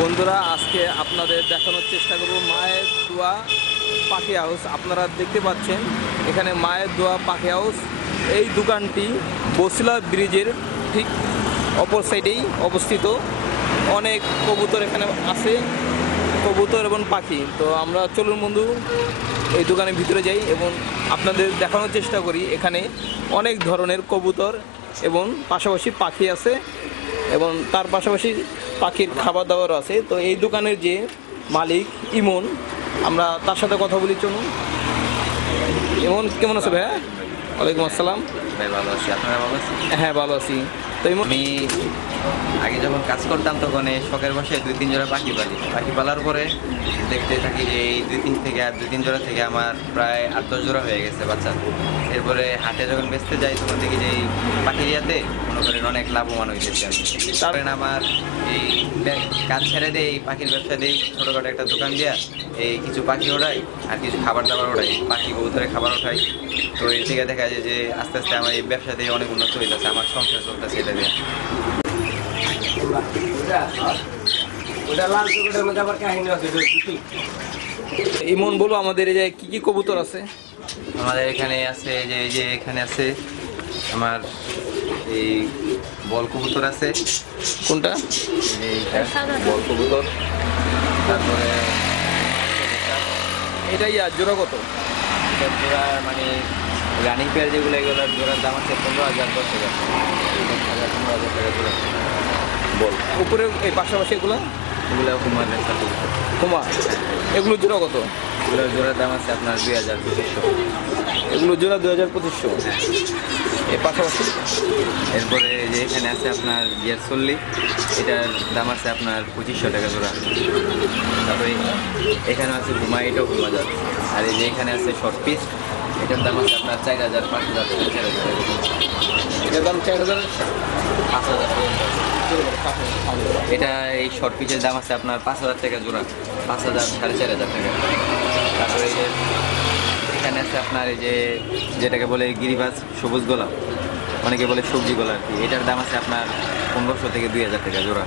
বন্ধুরা আজকে আপনাদের দেখানোর চেষ্টা করব মায়ের দোয়া পাখি হাউস। আপনারা দেখতে পাচ্ছেন এখানে মায়ের দোয়া পাখি হাউস। এই দোকানটি বসিলা ব্রিজের ঠিক অপর সাইডেই অবস্থিত। অনেক কবুতর এখানে আছে, কবুতর এবং পাখি। তো আমরা চলুন বন্ধু এই দোকানের ভিতরে যাই এবং আপনাদের দেখানোর চেষ্টা করি। এখানে অনেক ধরনের কবুতর এবং পাশাপাশি পাখি আছে এবং তার পাশাপাশি পাখির খাবার দাবার আছে। তো এই দোকানের যে মালিক ইমন, আমরা তার সাথে কথা বলি। চলুন। ইমন কেমন আছে ভাইয়া? ওয়ালাইকুম আসসালাম। ভাই ভালো আছি, আপনারা ভালো আছেন? হ্যাঁ ভালো আছি। তো ইমন, আমি আগে যখন কাজ করতাম তখন এই শখের বসে 2-3 জোড়া পাখি পালার পরে দেখতে থাকি যে এই 2-3 জোড়া থেকে আমার প্রায় 8-10 জোড়া হয়ে গেছে বাচ্চা। এরপরে হাটে যখন বেচতে যাই তখন দেখি যে এই পাখির ইয়াতে মনে করেন অনেক লাভবান হইতেছে আমি। কারণ আমার এই কাজ ছেড়ে দিয়ে এই পাখির ব্যবসা দিই, ছোটোখাটো একটা দোকান দিয়া এই কিছু পাখি ওড়াই আর কিছু খাবার দাবার ওড়াই, পাখি কবুতরে খাবার ওঠাই। তো এই থেকে দেখা যায় যে আস্তে আস্তে আমার এই ব্যবসা দিয়ে অনেক উন্নত হইতেছে, আমার সংসার চলতেছে এটা দিয়ে। ইমন বলো আমাদের এই যে কি কি কবুতর আছে? আমাদের এখানে আছে যে এখানে আছে আমার এই বল কবুতর আছে। কোনটা? এইটা বল কবুতর। তারপরে এটাই আর জোড়া কত? এটার জোড়া মানে রানিং পেয়ার যেগুলো এগুলোর জোড়ার দাম আছে 15,000 10,000 15,000 টাকা জোড়া। বল উপরে এই পাশাপাশি এগুলো এগুলো হুমার রেসার কবুতর। কুমা, এগুলো জোড়া কত? এগুলোর জোড়ার দাম আছে আপনার 2,000-2,500। এগুলো জোড়া 2,500। এর পাশাপাশি এরপরে যে এখানে আছে আপনার গিয়ার 40, এটার দাম আছে আপনার 2,500 টাকা জোড়া। তারপরে এখানে আছে হুমা, এটাও হুমাজার। আর এই যে এখানে আছে শর্ট পিস, এটার দাম আছে আপনার 4,000, 5,000, 4,000 টাকা। এটার দাম 4,000, 5,000 পর্যন্ত। এটা এই শর্ট পিসের দাম আছে আপনার 5,000 টাকা জোড়া, 5,000, 4,500 টাকা। তারপরে এই যে এখানে আছে আপনার এই যে যেটাকে বলে গিরিবাজ সবুজ গোলাপ, অনেকে বলে সবজি গোলা আর কি। এটার দাম আছে আপনার 1,500 থেকে 2,000 টাকা জোড়া।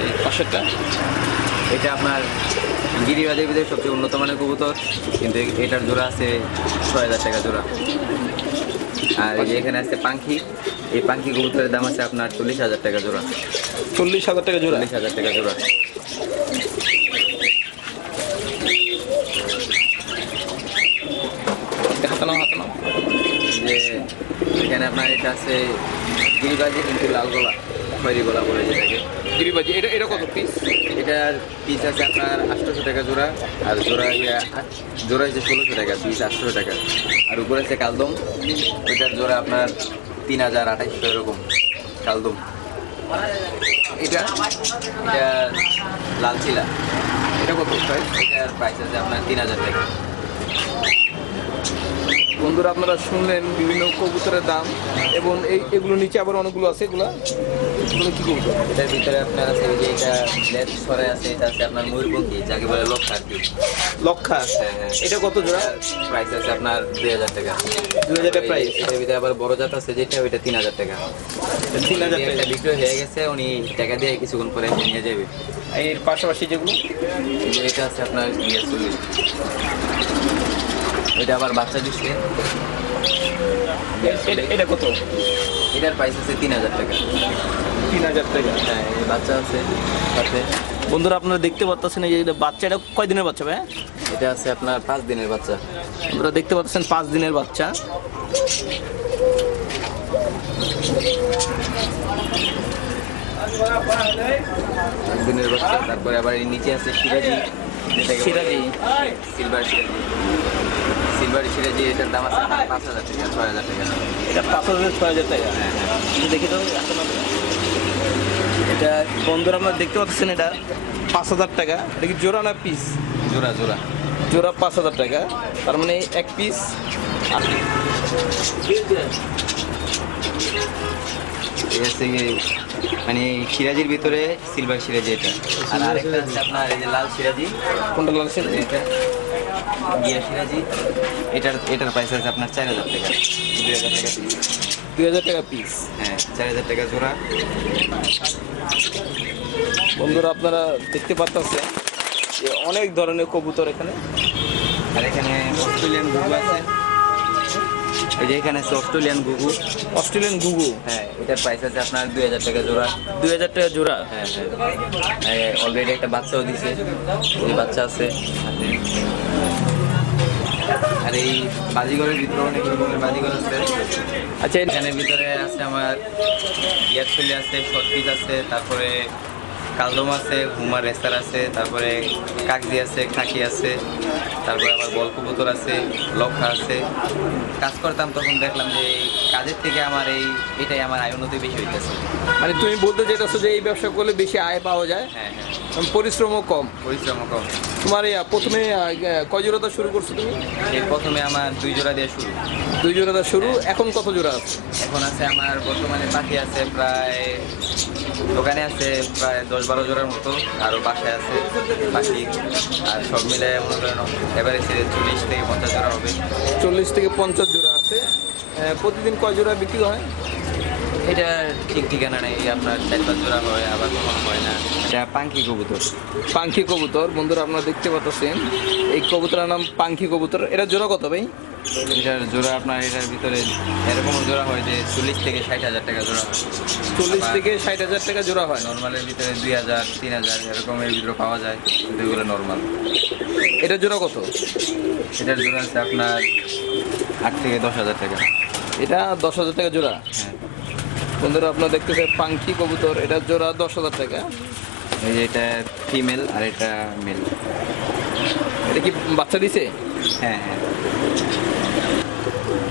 এই পাশেরটা এটা আপনার গিরিবাজের ভিতরে সবচেয়ে উন্নত মানের কবুতর, কিন্তু এটার জোড়া আছে 6,000 টাকা জোড়া। আর এই যে এখানে আছে পাখি, এই পাখি কবুতরের দাম আছে আপনার 40,000 টাকা জোড়া। 40,000 টাকা জোড়া। 40,000 টাকা জোড়া। হাতে নাও, হাতে নাও। যে এখানে আপনার এটা আছে গিরিবাজি, কিন্তু লাল গোলা, খয়েরি গোলা বলে যেটাকে। গিরিবাজি, এটা কত পিস? এটার পিস আছে আপনার 800 টাকা জোড়া। আর জোড়া হচ্ছে 1600 টাকা, পিস 800 টাকা। আর উপরে আছে কালদম, ওইটার জোড়া আপনার 3,000, 2,800 এরকম কালদম। এটা এটা লাল চিলা, এটা কত প্রাইস? এটার প্রাইস আছে আপনার 3,000 টাকা। বন্ধুরা আপনারা শুনলেন বিভিন্ন কবুতরের দাম এবং এগুলো নিচে আবার অনেকগুলো আছে। এগুলো কি কবুতর? এটার ভিতরে আপনার আছে এই যে এটা লেজ সরে আছে, এটা আছে আপনার ময়ূরপঙ্খী, যাকে বলে লক্ষা আর কি। লক্ষা। হ্যাঁ হ্যাঁ। এটা কত জোড়া? প্রাইস আছে আপনার 2,000 টাকা। 2,000 টাকা প্রাইস। এটার ভিতরে আবার বড় জাত আছে যেটা, ওইটা 3,000 টাকা। 3,000 এটা টাকা। বিক্রি হয়ে গেছে, উনি টাকা দিয়ে কিছুক্ষণ পরে নিয়ে যাবে। এর পাশাপাশি যেগুলো এই যে এটা আছে আপনার গিয়ার 40, এটা আবার বাচ্চা দিচ্ছে। এটা কত? এটার প্রাইস আছে 3,000 টাকা। 3,000 টাকা। হ্যাঁ, এই বাচ্চা আছে সাথে। বন্ধুরা আপনারা দেখতে পাচ্ছেন এই যে বাচ্চা, এটা কয় দিনের বাচ্চা ভাই? এটা আছে আপনার 5 দিনের বাচ্চা। আপনারা দেখতে পাচ্ছেন 5 দিনের বাচ্চা। দিনের বাচ্চা। তারপরে আবার এই নিচে আছে সিরাজি, সিরাজি, সিলভার সিরাজি, এটার দাম আছে 5,000 টাকা, 6,000 টাকা। এটা 5,000, 6,000 টাকা। হ্যাঁ হ্যাঁ। একটু দেখে দাও। এটা বন্ধুরা আপনারা দেখতে পাচ্ছেন এটা 5,000 টাকা। এটা কি জোড়া না পিস? জোড়া জোড়া। জোড়া 5,000 টাকা, তার মানে এক পিস। এই হচ্ছে মানে সিরাজির ভিতরে সিলভার সিরাজি এটা। আর আরেকটা আছে আপনার এই যে লাল সিরাজি। কোনটা লাগছে? এটা গিয়া সিরাজি, এটার প্রাইস আছে আপনার 4,000 টাকা, 2,000 টাকা। 2000 টাকা পিস। হ্যাঁ, 4000 টাকা জোড়া। বন্ধুরা আপনারা দেখতে পাচ্ছেন যে অনেক ধরনের কবুতর এখানে। আর এখানে অস্ট্রেলিয়ান ঘুঘু আছে। এই যে এখানে আছে অস্ট্রেলিয়ান ঘুঘু। অস্ট্রেলিয়ান ঘুঘু, হ্যাঁ, এটার প্রাইস আছে আপনার 2000 টাকা জোড়া। 2000 টাকা জোড়া। হ্যাঁ হ্যাঁ, অলরেডি একটা বাচ্চাও দিছে, এই বাচ্চা আছে হাতে। আর এই বাজিগরের ভিতরে অনেক রকমের বাজিগর আছে। আচ্ছা, এখানের ভিতরে আছে আমার ইয়ারফুলি আছে, শর্টপিস আছে, তারপরে কালদম আছে, হুমার রেসার আছে, তারপরে কাকজি আছে, খাকি আছে, তারপরে আমার বল কবুতর আছে, লক্ষা আছে। কাজ করতাম তখন দেখলাম যে এই কাজের থেকে আমার এটাই আমার আয় উন্নতি বেশি হইতেছে। মানে তুমি বলতে চাইতেছো যে এই ব্যবসা করলে বেশি আয় পাওয়া যায়, হ্যাঁ হ্যাঁ, পরিশ্রমও কম। পরিশ্রম কম। তোমার প্রথমে কয় জোড়া দিয়ে শুরু করছো তুমি? এই প্রথমে আমার 2 জোড়া দিয়ে শুরু। 2 জোড়া দিয়ে শুরু, এখন কত জোড়া আছে? এখন আছে আমার বর্তমানে পাখি আছে প্রায়, দোকানে আছে প্রায় 10-12 জোড়ার মতো, আরও বাসায় আছে পাখি। আর সব মিলে মনে করেন এভারেজে 40 থেকে 50 জোড়া হবে। 40 থেকে 50 জোড়া আছে। প্রতিদিন কয় জোড়া বিক্রি হয়? এটা ঠিক ঠিকানা নেই, আপনার 4-5 জোড়া হয়, আবার কখনো হয় না। এটা পাঙ্কি কবুতর। পাঙ্খি কবুতর, বন্ধুরা আপনারা দেখতে পাচ্ছেন এই কবুতরের নাম পাঙ্খি কবুতর। এটা জোড়া কত ভাই? এটার জোড়া আপনার এটার ভিতরে এরকম জোড়া হয় যে 40 থেকে 60,000 টাকা জোড়া হয়। 40 থেকে 60,000 টাকা জোড়া হয়। নর্মালের ভিতরে 2000, 3000 এরকমের ভিতরে পাওয়া যায়, কিন্তু এগুলো নর্মাল। এটা জোড়া কত? এটার জোড়া আছে আপনার 8 থেকে 10,000 টাকা। এটা 10,000 টাকা জোড়া। হ্যাঁ, বন্ধুরা আপনারা দেখতেছেন পাঙ্খি কবুতর, এটা জোড়া 10,000 টাকা। এই যে এটা ফিমেল আর এটা মেল। এটা কি বাচ্চা দিছে? হ্যাঁ হ্যাঁ,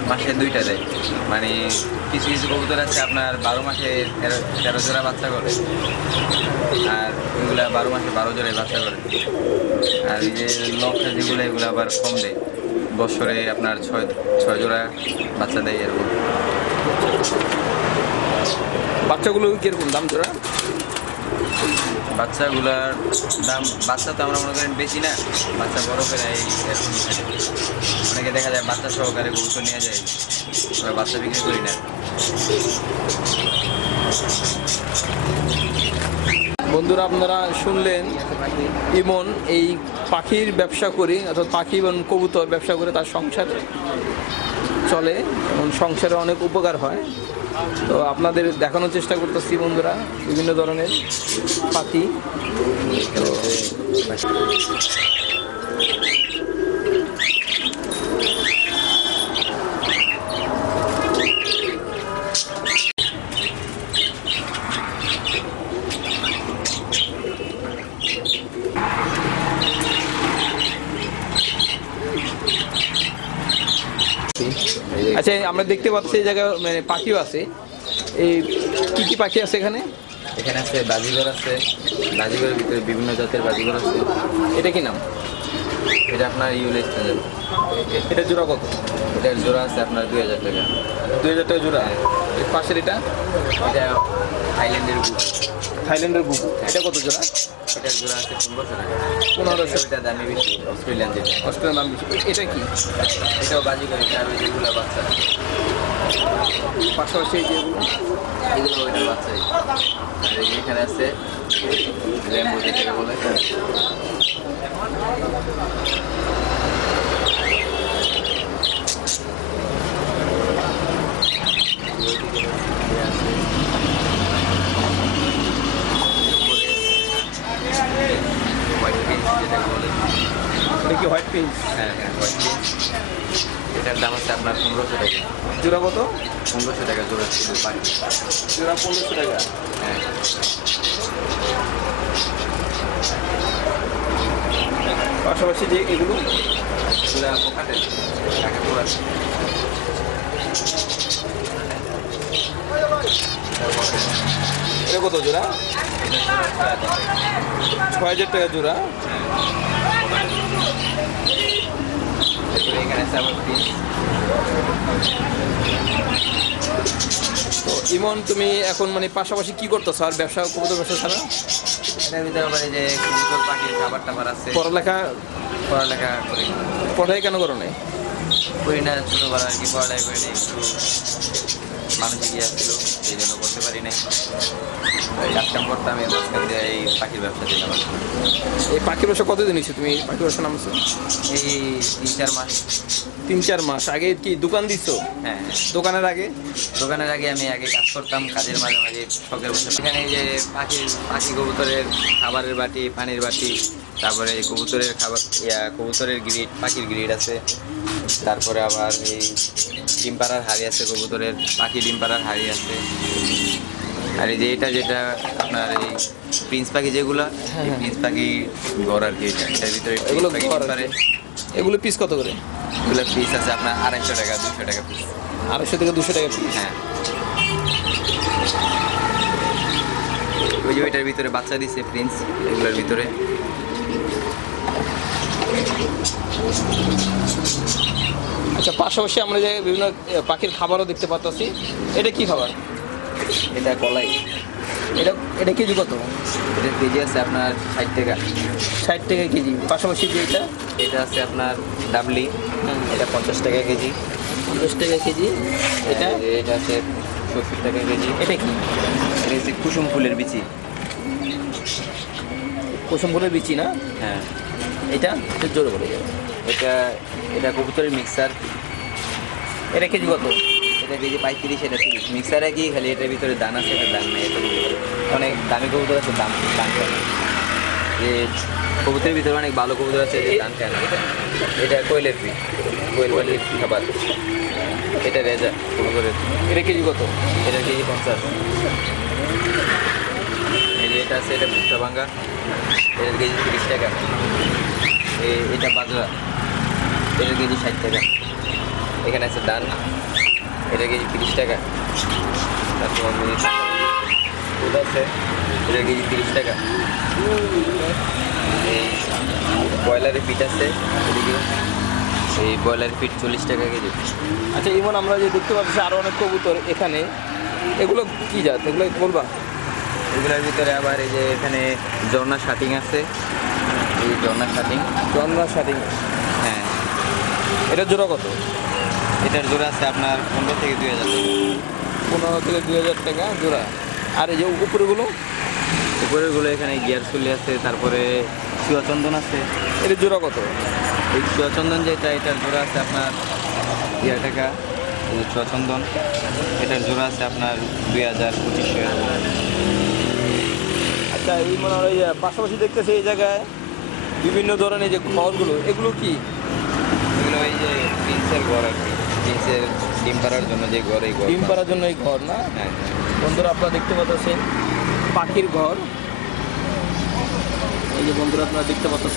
মাসে 2টা দেয়। মানে কিছু কিছু কবুতর আছে আপনার 12 মাসে 13 জোড়া বাচ্চা করে, আর ওইগুলা 12 মাসে 12 জোড়ায় বাচ্চা করে। আর এই যে লক্ষা যেগুলো, এগুলো আবার কম দেয়, বছরে আপনার 6 জোড়া বাচ্চা দেয় এরকম। বাচ্চাগুলো কিরকম দাম জোড়া? বাচ্চাগুলার দাম, বাচ্চা তো আমরা মনে করেন বেশি না, বাচ্চা বড় করে এই এরকমই থাকে। অনেকে দেখা যায় বাচ্চা সহকারে কবুতর নিয়ে যায়, আমরা বাচ্চা বিক্রি করি না। বন্ধুরা আপনারা শুনলেন ইমন এই পাখির ব্যবসা করে, অর্থাৎ পাখি এবং কবুতর ব্যবসা করে তার সংসার চলে এবং সংসারে অনেক উপকার হয়। তো আপনাদের দেখানোর চেষ্টা করতেছি বন্ধুরা বিভিন্ন ধরনের পাখি। তো আচ্ছা, আমরা দেখতে পাচ্ছি এই জায়গায় মানে পাখিও আছে। এই কি কি পাখি আছে এখানে? এখানে আছে বাজিগর আছে, বাজিগরের ভিতরে বিভিন্ন জাতের বাজিগর আছে। এটা কি নাম? এটা আপনার ইউলেস স্টাইল। এটা জোড়া কত? এটার জোড়া আছে আপনার 2000 টাকা। 2000 টাকা জোড়া। এর পাশের এটা? এটা থাইল্যান্ডের বুক। থাইল্যান্ডের বুকু, এটা কত জোড়া? এটার জোড়া আছে 1500 টাকা। 1500। এটা দামি বেশি, অস্ট্রেলিয়ান যেটা। অস্ট্রেলিয়ার নাম বেশি। এটা কি? এটাও বাজিগর, এটা আর ওই যেগুলো বাচ্চা, পাশাপাশি এই যেগুলো এগুলো ওইটার বাচ্চাই। আর এই যে এখানে আছে র্যাম্বো যেটাকে বলে। হোয়াইট পিস যেটাকে বলে। এটা কি হোয়াইট পিঙ্ক? হ্যাঁ হ্যাঁ, হোয়াইট পিস। এটার দাম আছে আপনার 1500 টাকা। জোড়া কত? 1500 টাকা জোড়া ছিল পাখি। জোড়া 1500 টাকা। হ্যাঁ, পাশাপাশি যে এগুলো এগুলা পোকাটেল, কাকাতুয়া আছে। এটা কত জোড়া? এটা জোড়া 6000 টাকা জোড়া। এরপরে এখানে আছে আমার পিস। তো ইমন তুমি এখন মানে পাশাপাশি কি করতেছো আর ব্যবসা, কবুতর ব্যবসা ছাড়া? এটার ভিতরে আবার এই যে কবুতর পাখি খাবার টাবার আছে। পড়ালেখা পড়ালেখা করি, পড়াই কেন করো নাই? করি না, ছোটোবেলা আর কি পড়ালেখা করি না, একটু মানসিক ইয়ে ছিল, সেই জন্য করতে পারি নাই। কাজ কাম করতাম, এর মাঝখান দিয়ে এই পাখির ব্যবসা দিলাম। এই পাখির ব্যবসা কতদিন হয়েছে তুমি পাখির ব্যবসা নামছো? এই 3-4 মাস। 3-4 মাস আগে কি দোকান দিছো? হ্যাঁ, দোকানের আগে আমি আগে কাজ করতাম, কাজের মাঝে মাঝে শখের বসে এখানে এই যে পাখি কবুতরের খাবারের বাটি, পানির বাটি, তারপরে কবুতরের খাবার, কবুতরের গ্রিড, পাখির গ্রিড আছে, তারপরে আবার এই ডিম পাড়ার হাড়ি আছে, কবুতরের পাখি ডিম পাড়ার হাড়ি আছে। আর এই যে যেটা আপনার এই প্রিন্স পাখি যেগুলো, এই প্রিন্স পাখি ঘর আর কি, এটার ভিতরে এগুলো প্রিন্স পাখি ঘর ডিম আর কি। পাড়ে। এগুলো পিস কত করে? এগুলো পিস আছে আপনার 250 টাকা, 200 টাকা পিস। 250 থেকে 200 টাকা পিস। হ্যাঁ, ওই যে ওইটার ভিতরে বাচ্চা দিছে প্রিন্স, এগুলোর ভিতরে। আচ্ছা, পাশাপাশি আমরা যে বিভিন্ন পাখির খাবারও দেখতে পাচ্ছি, এটা কি খাবার? এটা কলাই। এটা এটা কেজি কত? এটা কেজি আছে আপনার 60 টাকা। 60 টাকা কেজি। পাশাপাশি যে এটা আছে আপনার ডাবলি, এটা 50 টাকা কেজি। 50 টাকা কেজি। এটা আছে 70 টাকা কেজি। এটা কি? এটা হচ্ছে কুসুম ফুলের বিচি। কুসুম ফুলের বিচি না? হ্যাঁ, এটা জোরে বলে যাবে। এটা কবুতরের মিক্সার। এটা কেজি কত? এটা কেজি 35, এটা 30। মিক্সার একই, খালি এটার ভিতরে দান আছে, এটা দান নেই। এটা অনেক দামি কবুতর আছে, দাম খায় না। যে কবুতরের ভিতরে অনেক ভালো কবুতর আছে, যে দান খায় না। এটা কোয়েলের ফিট, কোয়েল পাখির খাবার। এটা রেজা কবুতরের। এটা কেজি কত? এটা কেজি 50। এই যে এটা আছে, এটা ভুট্টা ভাঙ্গা, এটার কেজি 30 টাকা। এটা বাজরা, এটার কেজি 60 টাকা। এখানে আছে দান, এটা কেজি 30 টাকা। তারপর দুধ আছে, এটা কেজি 30 টাকা। এই ব্রয়লারের ফিট আছে, এদিকে এই ব্রয়লারের ফিট 40 টাকা কেজি। আচ্ছা, এমন আমরা যে দেখতে পাচ্ছি আরও অনেক কবুতর এখানে, এগুলো কি জাত? এগুলো বলবা? এগুলোর ভিতরে আবার এই যে এখানে ঝর্ণা শাটিং আছে, এই ঝর্ণা শাটিং। জন্না শাড়ি। হ্যাঁ, এটা জোড়া কত? এটার জোড়া আছে আপনার 15 থেকে 2000 টাকা। 15 থেকে 2000 টাকা জোড়া। আর এই যে উপরেগুলো? উপরেরগুলো এখানে গিয়ার চুলি আছে, তারপরে চুয়াচন্দন আছে। এটা জোড়া কত? এই চুয়াচন্দন যেটা, এটার জোড়া আছে আপনার 1000 টাকা। এই যে চুয়াচন্দন, এটার জোড়া আছে আপনার 2000-2500। আচ্ছা, এই মানে ওই যে পাশাপাশি দেখতেছি এই জায়গায় বিভিন্ন ধরনের যে ঘরগুলো, এগুলো কি? এগুলো এই যে প্রিন্সের ঘর আর কি, প্রিন্সের ডিম পাড়ার জন্য যে ঘর, এই ঘর। ডিম পাড়ার জন্য এই ঘর না? হ্যাঁ, বন্ধুরা আপনারা দেখতে পাচ্ছেন পাখির ঘর। এই যে বন্ধুরা আপনারা দেখতে পাচ্ছেন,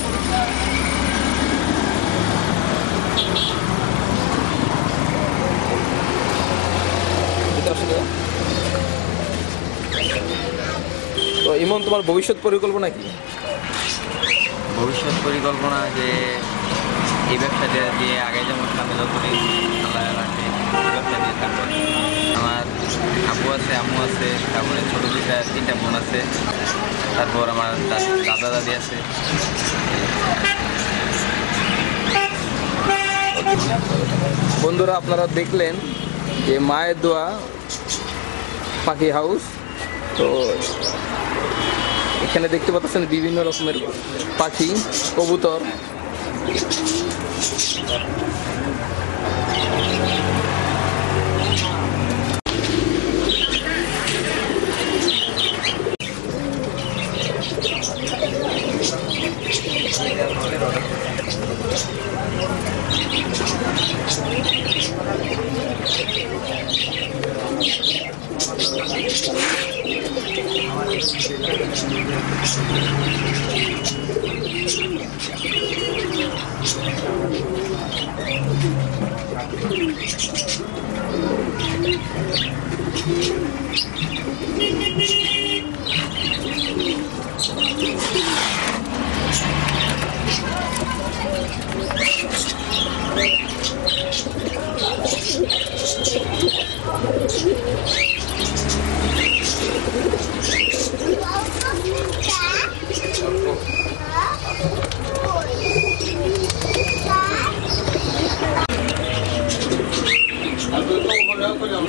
তো ইমন, তোমার ভবিষ্যৎ পরিকল্পনা কি? ভবিষ্যৎ পরিকল্পনা যে এই ব্যবসাটা দিয়ে আগে যেমন সামনে যতদিন আল্লাহ রাখে, এই ব্যবসা দিয়ে থাকবো। আমার আব্বু আছে, আম্মু আছে, তারপরে ছোটো 3টা বোন আছে, তারপর আমার দাদা দাদি আছে। বন্ধুরা আপনারা দেখলেন যে মায়ের দোয়া পাখি হাউস। তো এখানে দেখতে পাচ্ছেন বিভিন্ন রকমের পাখি, কবুতর।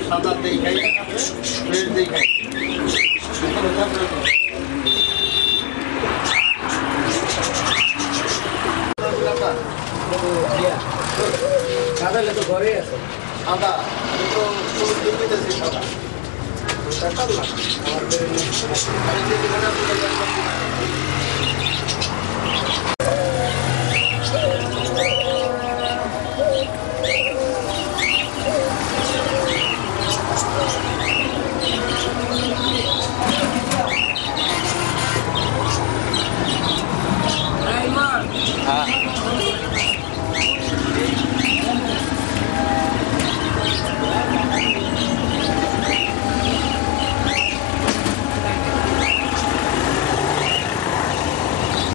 সাদা দেখাই আদালে তো ঘরে আছে সাদা আমি তো কোনো দিন দিতেছি সাদা ওটা কাল না আমার বেরে নিয়ে